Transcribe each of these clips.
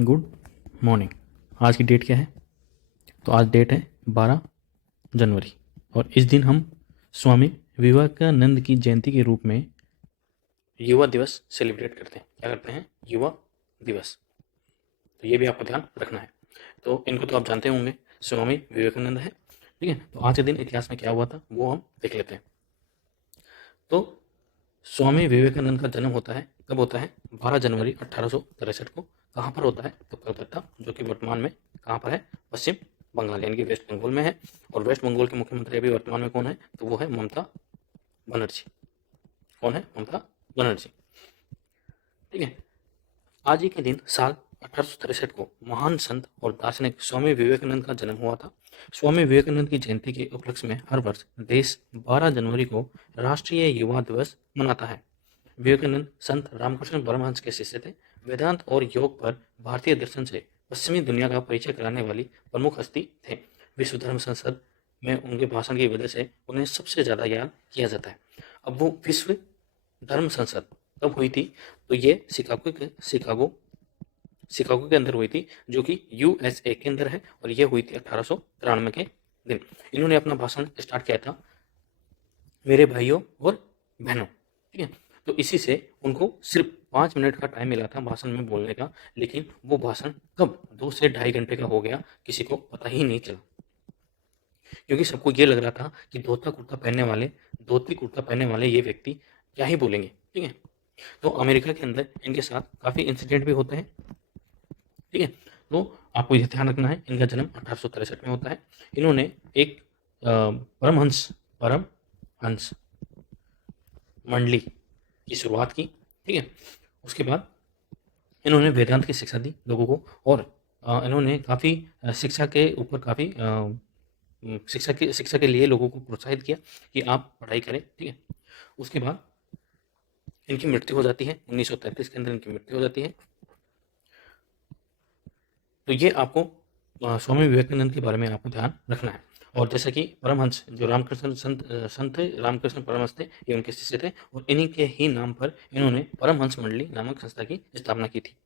Good morning. आज की date क्या है? तो आज डेट है 12 जनवरी और इस दिन हम स्वामी विवेकानंद की जयंती के रूप में युवा दिवस सेलिब्रेट करते हैं। क्या करते हैं? युवा दिवस। तो ये भी आपको ध्यान रखना है। तो इनको तो आप जानते होंगे, स्वामी विवेकानंद है। ठीक है, तो आज के दिन इतिहास में क्या हुआ था वो हम देख लेते हैं। तो स्वामी विवेकानंद का जन्म होता है, कब होता है? 12 जनवरी 1863 को। कहाँ पर होता है? तो कलकत्ता, जो कि वर्तमान में कहाँ पर है? पश्चिम बंगाल यानी कि वेस्ट बंगाल में है। और वेस्ट बंगाल के मुख्यमंत्री अभी वर्तमान में कौन है? तो वो है ममता बनर्जी। कौन है? ममता बनर्जी। ठीक है, आज ही के दिन साल 1863 को महान संत और दार्शनिक स्वामी विवेकानंद का जन्म हुआ था। स्वामी विवेकानंद की जयंती के उपलक्ष्य में हर वर्ष देश 12 जनवरी को राष्ट्रीय युवा दिवस मनाता है। विवेकानंद संत रामकृष्ण परमहंस के शिष्य थे। वेदांत और योग पर भारतीय दर्शन से पश्चिमी दुनिया का परिचय कराने वाली प्रमुख हस्ती थे। विश्व धर्म संसद में उनके भाषण की वजह से उन्हें सबसे ज़्यादा याद किया जाता है। अब वो विश्व धर्म संसद कब हुई थी? तो ये शिकागो के अंदर हुई थी, जो कि यूएसए के अंदर है। और ये हुई थी 1893 के दिन। इन्होंने अपना भाषण स्टार्ट किया था, मेरे भाइयों और बहनों। ठीक है, तो इसी से उनको सिर्फ 5 मिनट का टाइम मिला था भाषण में बोलने का, लेकिन वो भाषण कब 2 से ढाई घंटे का हो गया किसी को पता ही नहीं चला, क्योंकि सबको ये लग रहा था कि धोती कुर्ता पहनने वाले ये व्यक्ति क्या ही बोलेंगे। ठीक है, तो अमेरिका के अंदर इनके साथ काफ़ी इंसिडेंट भी होते हैं। ठीक है, तो आपको ये ध्यान रखना है, इनका जन्म 1863 में होता है। इन्होंने एक परमहंस मंडली की शुरुआत की। ठीक है, उसके बाद इन्होंने वेदांत की शिक्षा दी लोगों को। और इन्होंने काफ़ी शिक्षा के ऊपर काफ़ी शिक्षा के लिए लोगों को प्रोत्साहित किया कि आप पढ़ाई करें। ठीक है, उसके बाद इनकी मृत्यु हो जाती है 1933 के अंदर, इनकी मृत्यु हो जाती है। तो ये आपको स्वामी विवेकानंद के बारे में आपको ध्यान रखना है। और जैसा कि परमहंस जो संत रामकृष्ण परमहंस थे, ये उनके शिष्य थे और इन्हीं के ही नाम पर इन्होंने परमहंस मंडली नामक संस्था की स्थापना की थी।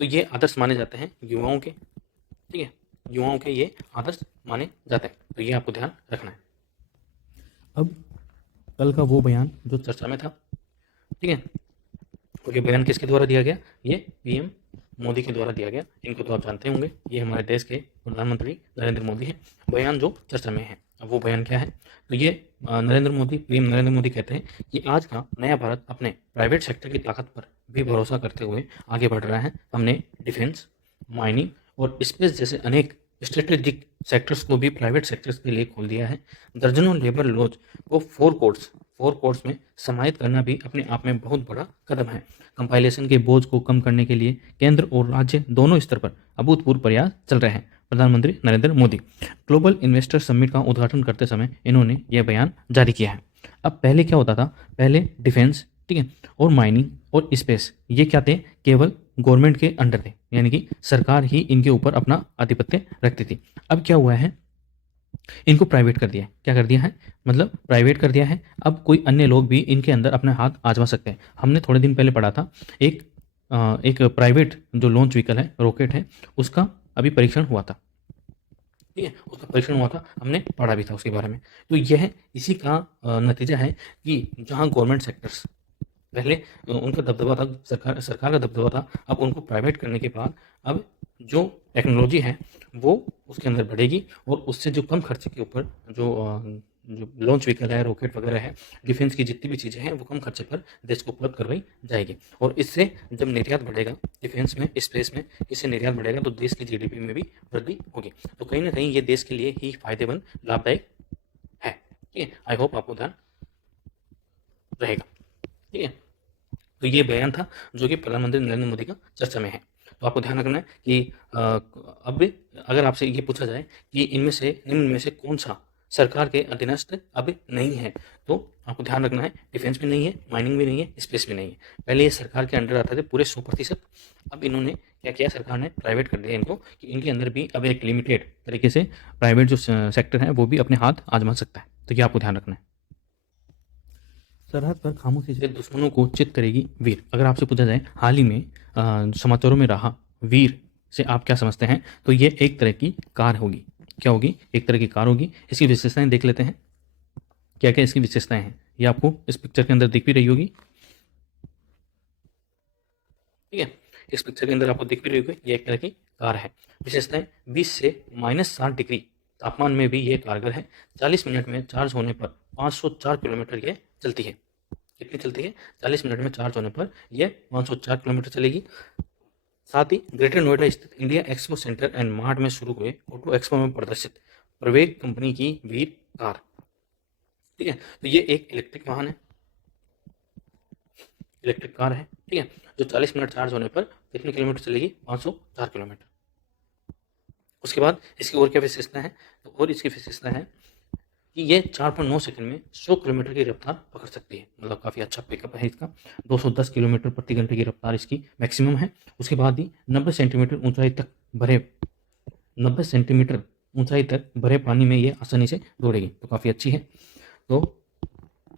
तो ये आदर्श माने जाते हैं युवाओं के। ठीक है, युवाओं के ये आदर्श माने जाते हैं, तो ये आपको ध्यान रखना है। अब कल का वो बयान जो चर्चा में था, ठीक है, और ये बयान किसके द्वारा दिया गया? ये पीएम मोदी के द्वारा दिया गया। इनको तो आप जानते होंगे, ये हमारे देश के प्रधानमंत्री नरेंद्र मोदी हैं। बयान जो चर्चा में है, अब वो बयान क्या है? तो ये पीएम नरेंद्र मोदी कहते हैं कि आज का नया भारत अपने प्राइवेट सेक्टर की ताकत पर भी भरोसा करते हुए आगे बढ़ रहा है। हमने डिफेंस, माइनिंग और स्पेस जैसे अनेक स्ट्रेटेजिक सेक्टर्स को भी प्राइवेट सेक्टर्स के लिए खोल दिया है। दर्जनों लेबर लॉज को फोर कोर्ट्स में समाहित करना भी अपने आप में बहुत बड़ा कदम है। कंपाइलेशन के बोझ को कम करने के लिए केंद्र और राज्य दोनों स्तर पर अभूतपूर्व प्रयास चल रहे हैं। प्रधानमंत्री Narendra Modi global investor summit का उद्घाटन करते समय इन्होंने यह बयान जारी किया है। अब पहले क्या होता था? पहले डिफेंस, ठीक है, और माइनिंग और स्पेस, ये क्या थे? केवल गवर्नमेंट के अंडर थे, यानी कि सरकार ही इनके ऊपर अपना आधिपत्य रखती थी। अब क्या हुआ है? इनको प्राइवेट कर दिया है। क्या कर दिया है? मतलब प्राइवेट कर दिया है। अब कोई अन्य लोग भी इनके अंदर अपने हाथ आजमा सकते हैं। हमने थोड़े दिन पहले पढ़ा था, एक प्राइवेट जो लॉन्च व्हीकल है, रॉकेट है, उसका अभी परीक्षण हुआ था। ठीक है, उसका परीक्षण हुआ था, हमने पढ़ा भी था उसके बारे में। तो यह इसी का नतीजा है कि जहाँ गवर्नमेंट सेक्टर्स पहले उनका दबदबा था, सरकार का दबदबा था, अब उनको प्राइवेट करने के बाद अब जो टेक्नोलॉजी है वो उसके अंदर बढ़ेगी और उससे जो कम खर्चे के ऊपर जो लॉन्च व्हीकल है, रॉकेट वगैरह है, डिफेंस की जितनी भी चीज़ें हैं वो कम खर्चे पर देश को उपलब्ध करवाई जाएगी। और इससे जब निर्यात बढ़ेगा डिफेंस में, स्पेस में, इससे निर्यात बढ़ेगा तो देश की जीडीपी में भी वृद्धि होगी। तो कहीं ना कहीं ये देश के लिए ही फायदेमंद, लाभदायक है। ठीक है, आई होप आपको ध्यान रहेगा। ठीक है, तो ये बयान था जो कि प्रधानमंत्री नरेंद्र मोदी का चर्चा में है। तो आपको ध्यान रखना है कि अब अगर आपसे ये पूछा जाए कि निम्न में से कौन सा सरकार के अधीनस्थ अब नहीं है, तो आपको ध्यान रखना है डिफेंस भी नहीं है, माइनिंग भी नहीं है, स्पेस भी नहीं है। पहले ये सरकार के अंडर आते थे पूरे 100%। अब इन्होंने क्या किया? सरकार ने प्राइवेट कर दिया इनको कि इनके अंदर भी अब एक लिमिटेड तरीके से प्राइवेट जो सेक्टर है वो भी अपने हाथ आजमा सकता है। तो ये आपको ध्यान रखना है। सरहद पर खामोशी से दुश्मनों को चित करेगी वीर। अगर आपसे पूछा जाए हाल ही में समाचारों में रहा वीर से आप क्या समझते हैं? तो ये एक तरह की कार होगी। क्या होगी? एक तरह की कार होगी। इसकी विशेषताएं देख लेते हैं, क्या क्या इसकी विशेषताएं हैं। ये आपको इस पिक्चर के अंदर दिख भी रही होगी, ठीक है। इस पिक्चर के अंदर आपको दिख भी रही होगी, ये एक तरह की कार है। विशेषताएं: 20 से -60 डिग्री तापमान में भी ये कारगर है। 40 मिनट में चार्ज होने पर 504 किलोमीटर ये चलती है। कितनी चलती है? 40 मिनट में चार्ज होने पर यह 504 किलोमीटर चलेगी। साथ ही ग्रेटर नोएडा स्थित India expo centre and mart में शुरू हुए ऑटो एक्सपो में प्रदर्शित प्रवेग कंपनी की वीर कार, ठीक है। तो ये एक इलेक्ट्रिक वाहन है, इलेक्ट्रिक कार है, ठीक है, जो 40 मिनट चार्ज होने पर कितने किलोमीटर चलेगी? 504 किलोमीटर। उसके बाद इसकी और क्या विशेषता है? तो और इसकी विशेषता है कि ये 4.9 सेकंड में 100 किलोमीटर की रफ्तार पकड़ सकती है। मतलब काफ़ी अच्छा पिकअप है इसका। 210 किलोमीटर प्रति घंटे की रफ्तार इसकी मैक्सिमम है। उसके बाद ही 90 सेंटीमीटर ऊंचाई तक भरे 90 सेंटीमीटर ऊंचाई तक भरे पानी में ये आसानी से दौड़ेगी, तो काफ़ी अच्छी है। तो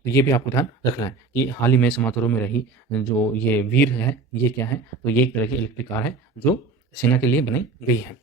ये भी आपको ध्यान रखना है कि हाल ही में समाचारों में रही जो ये वीर है, ये क्या है? तो ये एक तरह की इलेक्ट्रिक कार है जो सेना के लिए बनाई गई है।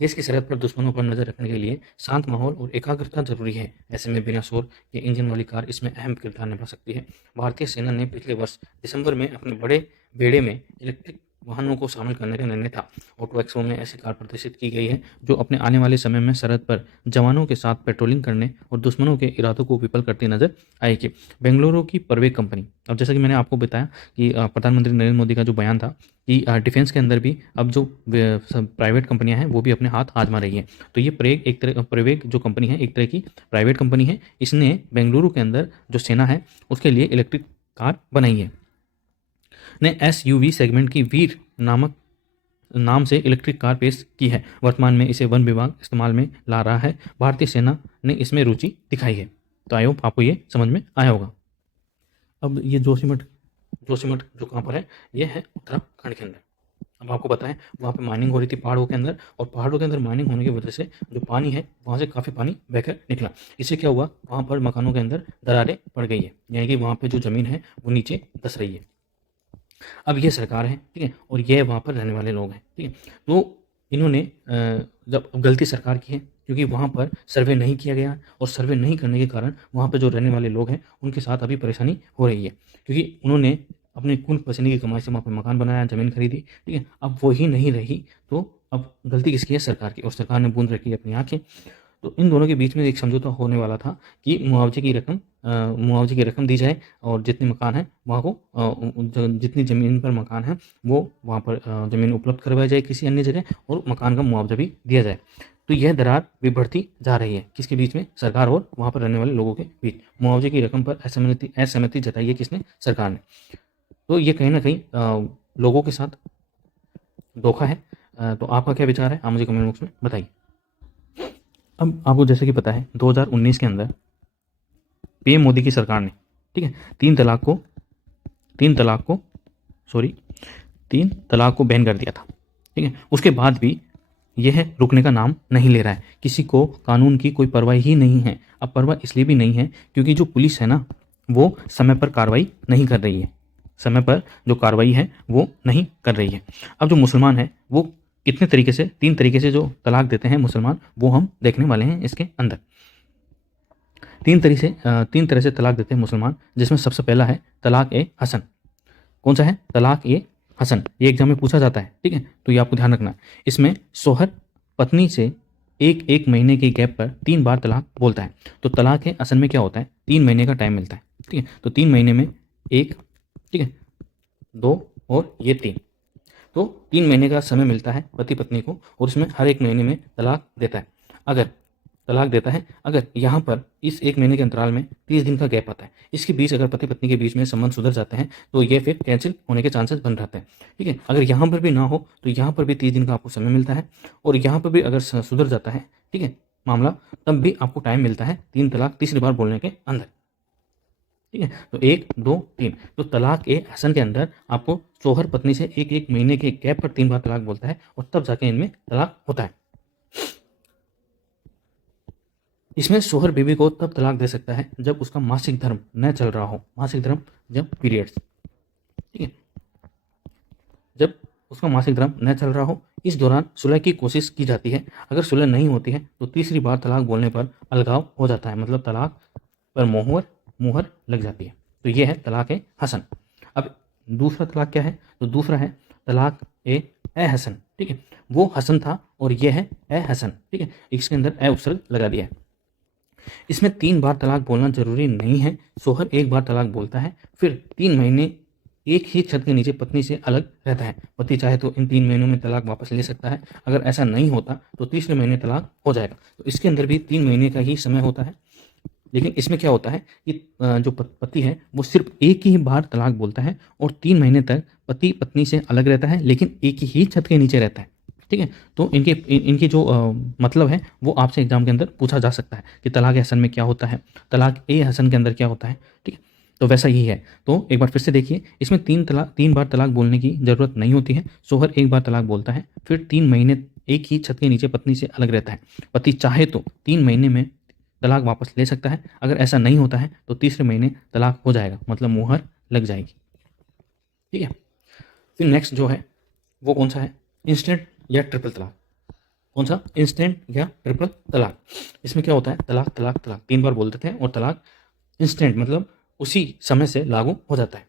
देश की सरहद पर दुश्मनों पर नजर रखने के लिए शांत माहौल और एकाग्रता जरूरी है। ऐसे में बिना शोर के इंजन वाली कार इसमें अहम किरदार निभा सकती है। भारतीय सेना ने पिछले वर्ष दिसंबर में अपने बड़े बेड़े में इलेक्ट्रिक वाहनों को शामिल करने का निर्णय था। ऑटो एक्सपो में ऐसी कार प्रदर्शित की गई है जो अपने आने वाले समय में सरहद पर जवानों के साथ पेट्रोलिंग करने और दुश्मनों के इरादों को विफल करती नजर आएगी। बेंगलुरु की परवेग कंपनी, अब जैसा कि मैंने आपको बताया कि प्रधानमंत्री नरेंद्र मोदी का जो बयान था कि डिफेंस के अंदर भी अब जो प्राइवेट कंपनियां हैं वो भी अपने हाथ आजमा रही हैं। तो ये प्रवेग जो कंपनी है एक तरह की प्राइवेट कंपनी है। इसने बेंगलुरु के अंदर जो सेना है उसके लिए इलेक्ट्रिक कार बनाई है। ने SUV सेगमेंट की वीर नाम से इलेक्ट्रिक कार पेश की है। वर्तमान में इसे वन विभाग इस्तेमाल में ला रहा है। भारतीय सेना ने इसमें रुचि दिखाई है। तो आई होप आपको ये समझ में आया होगा। अब ये जोशीमठ जो कहाँ पर है? ये है उत्तराखंड के अंदर। अब आपको पता है वहाँ पे माइनिंग हो रही थी पहाड़ों के अंदर, और पहाड़ों के अंदर माइनिंग होने की वजह से जो पानी है वहाँ से काफ़ी पानी बहकर निकला। इससे क्या हुआ? वहाँ पर मकानों के अंदर दरारें पड़ गई है, यानी कि वहाँ पे जो ज़मीन है वो नीचे धंस रही है। अब ये सरकार है, ठीक है, और ये वहाँ पर रहने वाले लोग हैं, ठीक है। तो इन्होंने जब गलती सरकार की है क्योंकि वहाँ पर सर्वे नहीं किया गया, और सर्वे नहीं करने के कारण वहाँ पर जो रहने वाले लोग हैं उनके साथ अभी परेशानी हो रही है, क्योंकि उन्होंने अपने खून पसीने की कमाई से वहाँ पर मकान बनाया, ज़मीन खरीदी, ठीक है। अब वही नहीं रही तो अब गलती किसकी है? सरकार की, और सरकार ने बूंद रखी है अपनी आँखें। तो इन दोनों के बीच में एक समझौता होने वाला था कि मुआवजे की रकम दी जाए, और जितने मकान हैं वहाँ को जितनी ज़मीन पर मकान है वो वहाँ पर ज़मीन उपलब्ध करवाई जाए किसी अन्य जगह, और मकान का मुआवजा भी दिया जाए। तो यह दरार भी बढ़ती जा रही है। किसके बीच में? सरकार और वहाँ पर रहने वाले लोगों के बीच। मुआवजे की रकम पर असहमति जताई है किसने? सरकार ने। तो ये कहीं ना कहीं लोगों के साथ धोखा है। तो आपका क्या विचार है? आप मुझे कमेंट बॉक्स में बताइए। अब आपको जैसे कि पता है 2019 के अंदर PM मोदी की सरकार ने, ठीक है, तीन तलाक को बैन कर दिया था, ठीक है। उसके बाद भी यह रुकने का नाम नहीं ले रहा है। किसी को कानून की कोई परवाह ही नहीं है। अब परवाह इसलिए भी नहीं है क्योंकि जो पुलिस है ना वो समय पर कार्रवाई नहीं कर रही है, समय पर जो कार्रवाई है वो नहीं कर रही है। अब जो मुसलमान है वो कितने तरीके से, 3 तरीके से जो तलाक देते हैं मुसलमान, वो हम देखने वाले हैं इसके अंदर। 3 तरह से तलाक देते हैं मुसलमान, जिसमें सबसे पहला है तलाक-ए-हसन। कौन सा है? तलाक-ए-हसन। ये एग्जाम में पूछा जाता है, ठीक है, तो ये आपको ध्यान रखना है। इसमें शौहर पत्नी से एक महीने के गैप पर 3 बार तलाक बोलता है। तो तलाक-ए-हसन में क्या होता है? 3 महीने का टाइम मिलता है, ठीक है। तो 3 महीने में 1, ठीक है, 2 और ये 3, तो 3 महीने का समय मिलता है पति पत्नी को, और उसमें हर एक महीने में तलाक देता है। अगर यहाँ पर इस 1 महीने के अंतराल में 30 दिन का गैप आता है, इसके बीच अगर पति पत्नी के बीच में संबंध सुधर जाते हैं तो ये फिर कैंसिल होने के चांसेस बन जाते हैं, ठीक है। अगर यहाँ पर भी ना हो तो यहाँ पर भी 30 दिन का आपको समय मिलता है, और यहाँ पर भी अगर सुधर जाता है, ठीक है, मामला, तब भी आपको टाइम मिलता है 3 तलाक तीसरी बार बोलने के अंदर, ठीक है। तो 1, 2, 3, तो तलाक-ए-हसन के अंदर आपको शौहर पत्नी से एक महीने के गैप पर 3 बार तलाक बोलता है, और तब जाके इनमें तलाक होता है। इसमें शौहर बीवी को तब तलाक दे सकता है जब उसका मासिक धर्म न चल रहा हो। मासिक धर्म जब पीरियड्स, ठीक है, जब उसका मासिक धर्म न चल रहा हो, इस दौरान सुलह की कोशिश की जाती है। अगर सुलह नहीं होती है तो तीसरी बार तलाक बोलने पर अलगाव हो जाता है, मतलब तलाक पर मुहर लग जाती है। तो ये है तलाक ए हसन। अब दूसरा तलाक क्या है? तो दूसरा है तलाक ए हसन। ठीक है, वो हसन था और ये है ए हसन। ठीक है, इसके अंदर ए उपसर्ग लगा दिया है। इसमें 3 बार तलाक बोलना जरूरी नहीं है। शोहर 1 बार तलाक बोलता है, फिर 3 महीने एक ही छत के नीचे पत्नी से अलग रहता है। पति चाहे तो इन 3 महीनों में तलाक वापस ले सकता है। अगर ऐसा नहीं होता तो तीसरे महीने तलाक हो जाएगा। तो इसके अंदर भी 3 महीने का ही समय होता है। लेकिन इसमें क्या होता है कि जो पति है वो सिर्फ एक ही बार तलाक बोलता है और 3 महीने तक पति पत्नी से अलग रहता है, लेकिन एक ही छत के नीचे रहता है। ठीक है, तो इनके जो मतलब है वो आपसे एग्जाम के अंदर पूछा जा सकता है कि तलाक हसन में क्या होता है, तलाक ए हसन के अंदर क्या होता है। ठीक है, तो वैसा ही है। तो एक बार फिर से देखिए, इसमें 3 बार तलाक बोलने की ज़रूरत नहीं होती है। शोहर 1 बार तलाक बोलता है, फिर 3 महीने एक ही छत के नीचे पत्नी से अलग रहता है। पति चाहे तो 3 महीने में तलाक वापस ले सकता है। अगर ऐसा नहीं होता है तो तीसरे महीने तलाक हो जाएगा, मतलब मुहर लग जाएगी। ठीक है, फिर नेक्स्ट जो है वो कौन सा है? इंस्टेंट या ट्रिपल तलाक। कौन सा? इंस्टेंट या ट्रिपल तलाक। इसमें क्या होता है? तलाक तलाक तलाक 3 बार बोल देते हैं और तलाक इंस्टेंट मतलब उसी समय से लागू हो जाता है।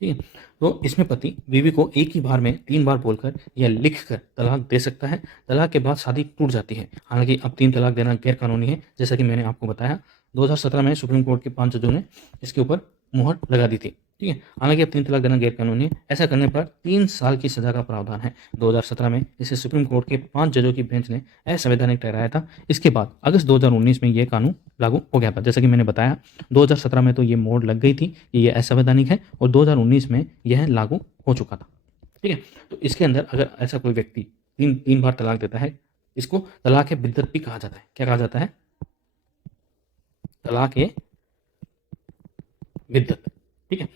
ठीक है, तो इसमें पति बीवी को एक ही बार में 3 बार बोलकर या लिखकर तलाक दे सकता है। तलाक के बाद शादी टूट जाती है। हालांकि अब 3 तलाक देना गैर कानूनी है, जैसा कि मैंने आपको बताया। 2017 में सुप्रीम कोर्ट के 5 जजों ने इसके ऊपर मुहर लगा दी थी। ठीक है, हालांकि अब 3 तलाक देना गैर कानूनी है। ऐसा करने पर 3 साल की सजा का प्रावधान है। 2017 में इसे सुप्रीम कोर्ट के 5 जजों की बेंच ने असंवैधानिक ठहराया था। इसके बाद अगस्त 2019 में यह कानून लागू हो गया था। जैसा कि मैंने बताया, 2017 में तो ये मोड़ लग गई थी कि यह असंवैधानिक है और 2019 में यह लागू हो चुका था। ठीक है, तो इसके अंदर अगर ऐसा कोई व्यक्ति 3 बार तलाक देता है, इसको तलाक ए बिद्दत भी कहा जाता है। क्या कहा जाता है? तलाक ए बिद्दत। ठीक है,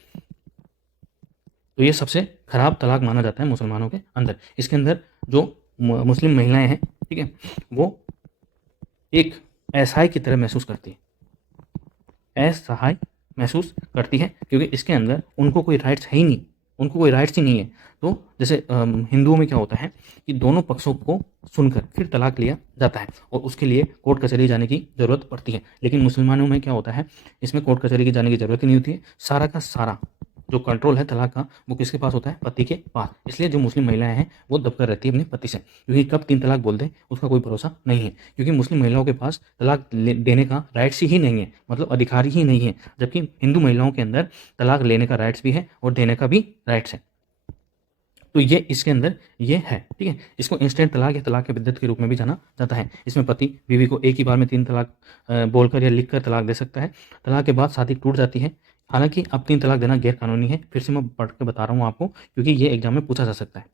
तो ये सबसे खराब तलाक माना जाता है मुसलमानों के अंदर। इसके अंदर जो मुस्लिम महिलाएं हैं, ठीक है, वो एक असहाय की तरह महसूस करती है, असहाय महसूस करती है, क्योंकि इसके अंदर उनको कोई राइट्स है ही नहीं, उनको कोई राइट्स ही नहीं है। तो जैसे हिंदुओं में क्या होता है कि दोनों पक्षों को सुनकर फिर तलाक लिया जाता है और उसके लिए कोर्ट कचहरी जाने की ज़रूरत पड़ती है। लेकिन मुसलमानों में क्या होता है, इसमें कोर्ट कचहरी की जाने की ज़रूरत ही नहीं होती है। सारा का सारा जो कंट्रोल है तलाक का वो किसके पास होता है? पति के पास। इसलिए जो मुस्लिम महिलाएं हैं वो दबकर रहती है अपने पति से, क्योंकि कब 3 तलाक बोल दें उसका कोई भरोसा नहीं है। क्योंकि मुस्लिम महिलाओं के पास तलाक देने का राइट्स ही नहीं है, मतलब अधिकार ही नहीं है, जबकि हिंदू महिलाओं के अंदर तलाक लेने का राइट्स भी है और देने का भी राइट्स है। तो ये इसके अंदर ये है। ठीक है, इसको इंस्टेंट तलाक या तलाक के बिद्दत के रूप में भी जाना जाता है। इसमें पति बीवी को एक ही बार में 3 तलाक बोलकर या लिखकर तलाक दे सकता है। तलाक के बाद शादी टूट जाती है। हालांकि अब 3 तलाक देना गैर कानूनी है। फिर से मैं पढ़ के बता रहा हूँ आपको, क्योंकि ये एग्जाम में पूछा जा सकता है।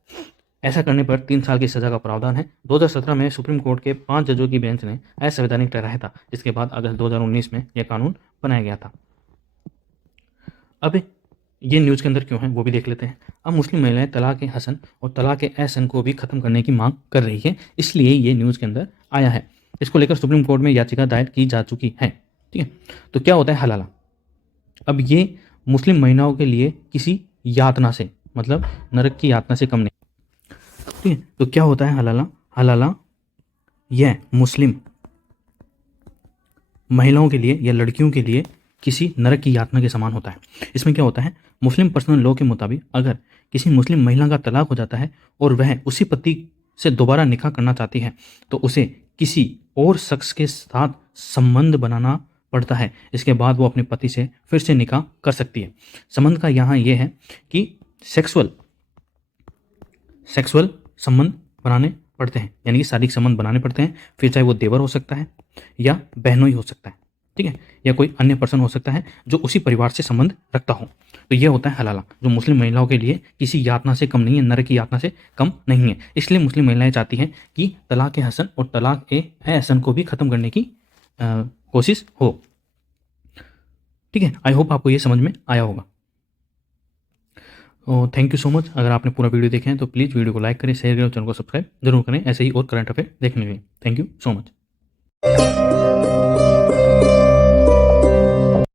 ऐसा करने पर 3 साल की सजा का प्रावधान है। 2017 में सुप्रीम कोर्ट के 5 जजों की बेंच ने असंवैधानिक ठहराया था, जिसके बाद अगस्त 2019 में यह कानून बनाया गया था। अब ये न्यूज़ के अंदर क्यों है वो भी देख लेते हैं। अब मुस्लिम महिलाएं तलाक ए हसन और तलाक ए एहसन को भी खत्म करने की मांग कर रही है, इसलिए ये न्यूज़ के अंदर आया है। इसको लेकर सुप्रीम कोर्ट में याचिका दायर की जा चुकी है। ठीक है, तो क्या होता है हलाला? अब ये मुस्लिम महिलाओं के लिए किसी यातना से, मतलब नरक की यातना से कम नहीं। ठीक है, तो क्या होता है हलाला? हलाला यह मुस्लिम महिलाओं के लिए या लड़कियों के लिए किसी नरक की यातना के समान होता है। इसमें क्या होता है? मुस्लिम पर्सनल लॉ के मुताबिक अगर किसी मुस्लिम महिला का तलाक हो जाता है और वह उसी पति से दोबारा निकाह करना चाहती है तो उसे किसी और शख्स के साथ संबंध बनाना पड़ता है। इसके बाद वो अपने पति से फिर से निकाह कर सकती है। संबंध का यहाँ ये है कि सेक्सुअल संबंध बनाने पड़ते हैं, यानी कि शारीरिक संबंध बनाने पड़ते हैं। फिर चाहे वो देवर हो सकता है या बहनोई हो सकता है, ठीक है, या कोई अन्य पर्सन हो सकता है जो उसी परिवार से संबंध रखता हो। तो ये होता है हलाला, जो मुस्लिम महिलाओं के लिए किसी यातना से कम नहीं है, नरक की यातना से कम नहीं है। इसलिए मुस्लिम महिलाएं चाहती हैं कि तलाक ए हसन और तलाक ए हसन को भी खत्म करने की कोशिश हो। ठीक है, आई होप आपको ये समझ में आया होगा। Thank you so much. अगर आपने पूरा वीडियो देखे हैं तो प्लीज़ वीडियो को लाइक करें, शेयर करें और चैनल को सब्सक्राइब जरूर करें ऐसे ही और करंट अफेयर देखने के लिए। Thank you so much.